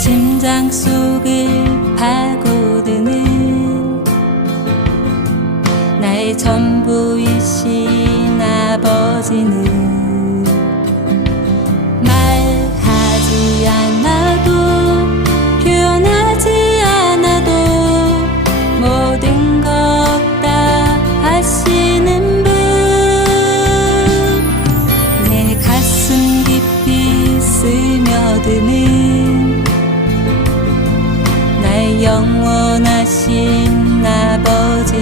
심장 속을 파고드는 나의 전부이신 아버지는 말하지 않아도 표현하지 않아도 모든 것 다 하시는 분. 내 가슴 깊이 스며드는 영원하신 아버지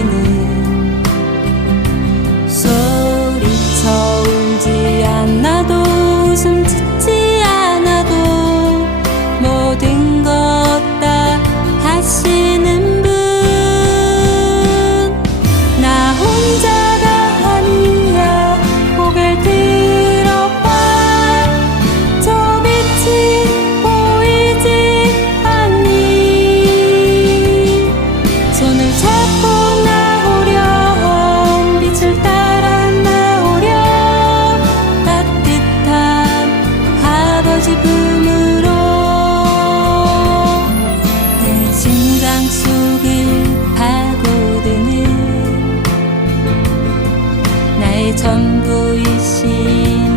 전부이신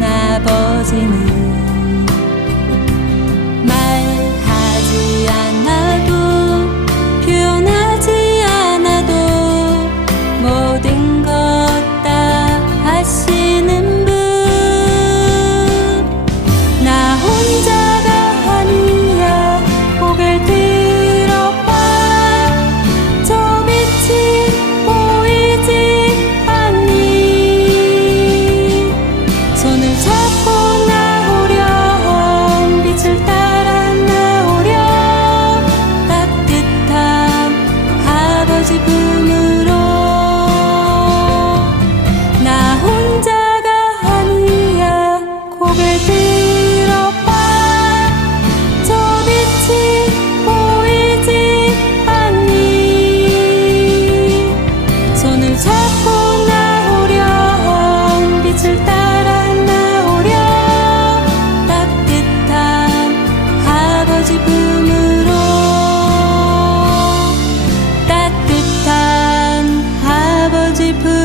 아버지는 people